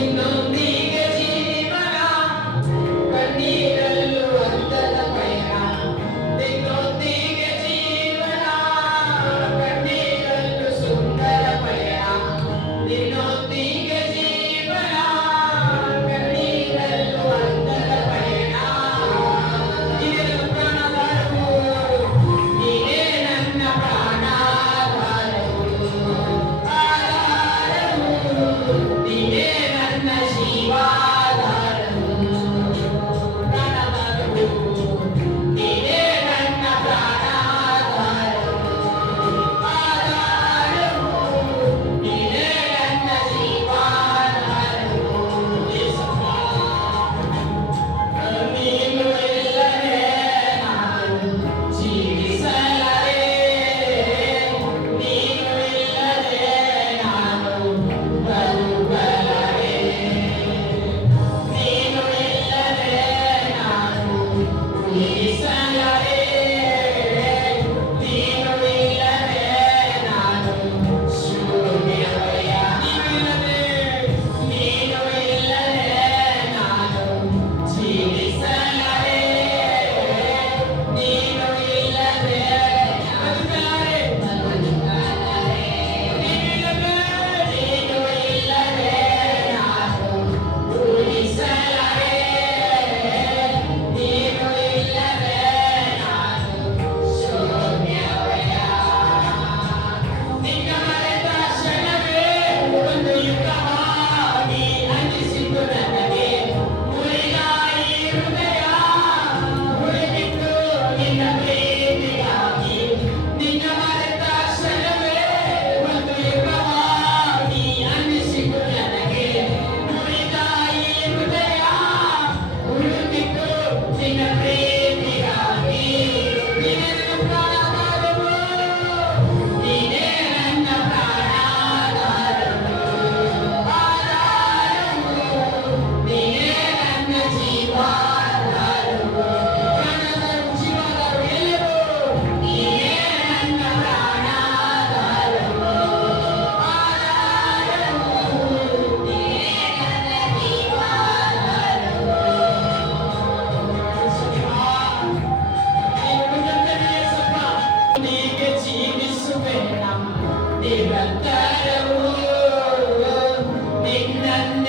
ನಿನ್ನೊಂದಿಗೆ ಜೀವನ ಕಣ್ಣೀರಲ್ಲೂ ಅಂದದ ಪಯಣ ನಿನ್ನೊಂದಿಗೆ ಜೀವನ ಕಣ್ಣೀರಲ್ಲೂ ಸುಂದರ ಪಯಣ ನಿನ್ನೊಂದಿಗೆ ಜೀವನ ಕಣ್ಣೀರಲ್ಲೂ ಅಂದದ ಪಯಣ ನೀನೇ ನನ್ನ ಪ್ರಾಣಾಧಾರವು ನೀನೇ ನನ್ನ ಪ್ರಾಣಾಧಾರವು ನೀನೇ ನನ್ನ ಜೀವಾಧಾರವು ಪ್ರಾಣಾಧಾರವು ನೀನೇ ನನ್ನ ಪ್ರಾಣಾಧಾರವು ಆಧಾರವು ನೀನೇ ನನ್ನ ಜೀವಾಧಾರವು ಯೇಸಪ್ಪ ನೀನು ಇಲ್ಲದೆ ನಾನು ಜೀವಿಸಲಾರೆ ನೀನು ಇಲ್ಲದೆ ನಾನು ಬದುಕಲಾರೆ ನೀನು ಇಲ್ಲದೆ ನಾನು ಉಳಿಸಲಾರೆ ನೀನು ಇಲ್ಲದೆ ನಾನು ಶೂನ್ಯವಯ್ಯ ನೀನು ಇಲ್ಲದೆ ನಾನು ಜೀವಿಸಲಾರೆ ನೀನು ಇಲ್ಲದೆ ಬದುಕಲಾರೆ ನೀನು ಇಲ್ಲದೆ ನಾನು ಉಳಿಸಲಾರೆ ನೀನು ಇಲ್ಲದೆ ನಾನು ಶೂನ್ಯವಯ್ಯ ನಿನ್ನ ಮರೆತ ಕ್ಷಣವೇ ಒಂದು ಯುಗವಾಗಿ ಅನಿಸಿತು ನನಗೆ ಮುರಿದ ಈ ಹೃದಯ ಮುರಿದಿತ್ತು ನಿನ್ನ ಪ್ರೀತಿಗಾಗಿ ನಿನ್ನ ಮರೆತ ಕ್ಷಣವೇ ಒಂದು ಯುಗವಾಗಿ ಅನಿಸಿತು ನನಗೆ ಮುರಿದ ಈ ಹೃದಯ ಮುರಿದಿತ್ತು ನಿನ್ನ ಪ್ರೀತಿಗಾಗಿ ನೀನೇ ನನ್ನ ಪ್ರಾಣಾಧಾರವು ನೀನೇ ನನ್ನ ಪ್ರಾಣಾಧಾರವು ಆಧಾರವು ನೀನೇ ನನ್ನ ಜೀವಾಧಾರವು ಪ್ರಾಣಾಧಾರವು ಜೀವಾಧಾರವು ಎಲ್ಲವೂ ನೀನೇ ನನ್ನ ಪ್ರಾಣಾಧಾರವು ಆಧಾರವು ನೀನೇ ನನ್ನ ಜೀವಾಧಾರವು ನೀಗೆ ಜೀವಿಸುವೆ ನಿರಂತರವು ನಿನ್ನನ್ನು